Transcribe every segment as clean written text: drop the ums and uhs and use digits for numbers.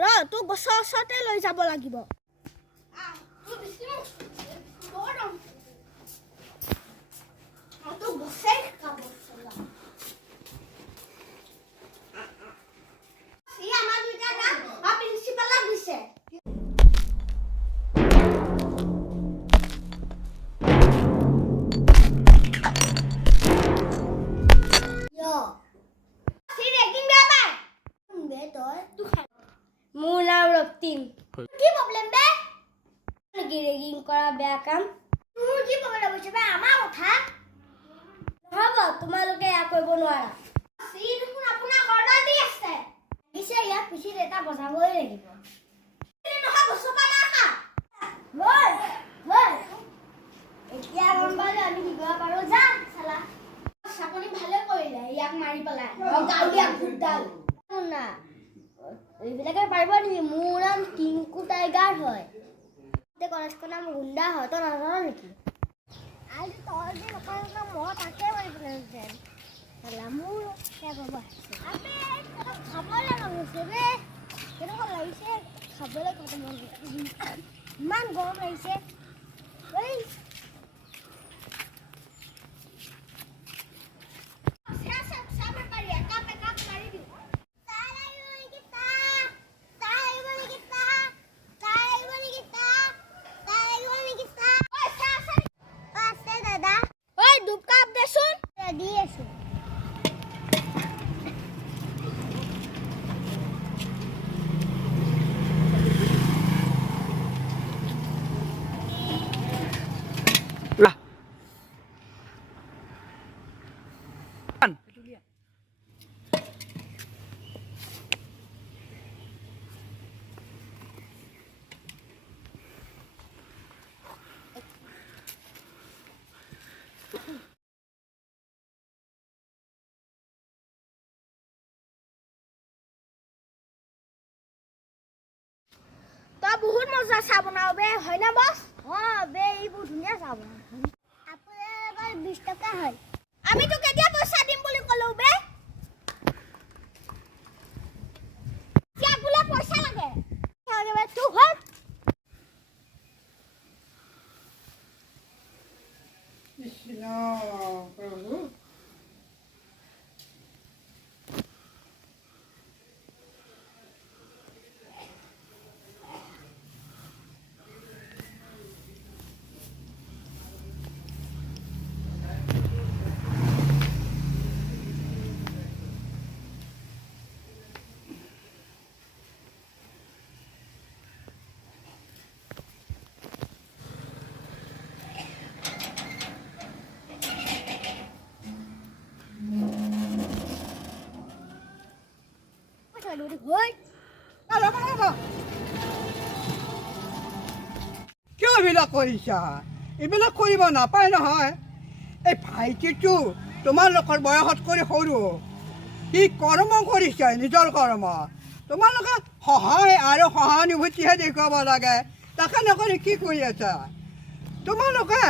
ৰ তোক গছৰ ওচৰতে লৈ যাব লাগিব মোৰ নাম ৰক্তিম কি প্ৰব্লেম বে ৰেগিং কৰা বেয়া কাম মোৰ কি প্ৰব্লেম হৈছে বে আমাৰ কথা নহব তোমালোকে এয়া কৰিব নোৱাৰা সি দেখোন আপোনাৰ অৰ্ডাৰ দি আছে পিছে ইয়াক পিছিত এটা বজাবই লাগিব নহয় বছপা নাখা বল বল এতিয়া গম পালে আমি দিব পাৰো যা চালা চাকনি ভালে কৰিলে ইয়াক মাৰি পেলাই গাউলিয়া ভূতডাল না এইবিলাকে পাৰিব নেকি মোৰ নাম টিংকু টাইগাৰ হয় কলেজৰ নাম গুণ্ডা হয় তই নাজান নেকি আজি তই যে নকৰা মই তাকে মাৰিবলৈ মোৰ খাবলৈ মন গৈছে বে কেনেকুৱা লাগিছে খাবলৈ কত মন গৈছে ইমান গৰম লাগিছে তই বহুত মজা চাহ বনাও বে হয় না বস বে এই বহুত ধুনীয়া চাহ বনাও আপোনাৰ 20 টকা হয় আমি তো কেতিয়া পইচা দিম বুলি কলো বে কিয়া গুলা পইচা লাগে বে তু হয় কৃষ্ণ প্ৰভু কিয় এইবিলাক কৰিছা এইবিলাক কৰিব নাপায় নহয় এই ভাইটিটো তোমালোকৰ বয়সত কৰি সৰু সি কৰ্ম কৰিছে নিজৰ কৰ্ম তোমালোকে সহায় আৰু সহানুভূতিহে দেখুৱাব লাগে তাকে নকৰি কি কৰি আছা তোমালোকে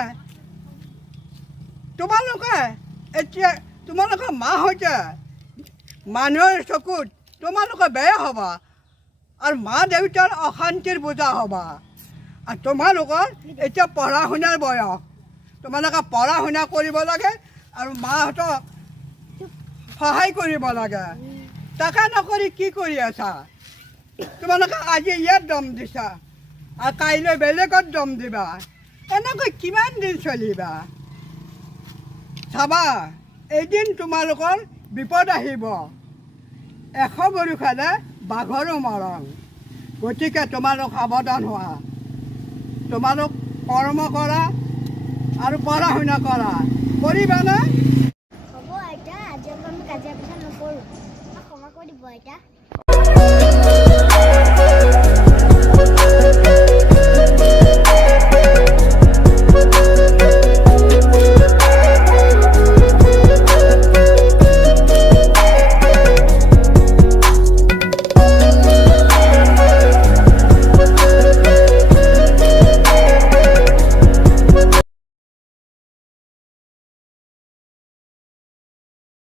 এতিয়া তোমালোকে মা হৈছে মানুহৰ চকুত তোমালোকে বেয়া হ'বা আৰু মা দেউতাৰ অশান্তিৰ বোজা হ'বা আৰু তোমালোকৰ এতিয়া পঢ়া শুনাৰ বয়স তোমালোকে পঢ়া শুনা কৰিব লাগে আৰু মাহঁতক সহায় কৰিব লাগে তাকে নকৰি কি কৰি আছা তোমালোকে আজি ইয়াত দম দিছা আৰু কাইলৈ বেলেগত দম দিবা এনেকৈ কিমান দিন চলিবা চাবা এদিন তোমালোকৰ বিপদ আহিব 100 গৰু খালে বাঘৰো মৰণ গতিকে তোমালোক সাৱধান হোৱা তোমালোক কৰ্ম কৰা আৰু পঢ়া শুনা কৰা কৰিবানে হ'ব আইতা আজি আমি কাজিয়া পেচাল নকৰোঁ ক্ষমা কৰি দিব আইতা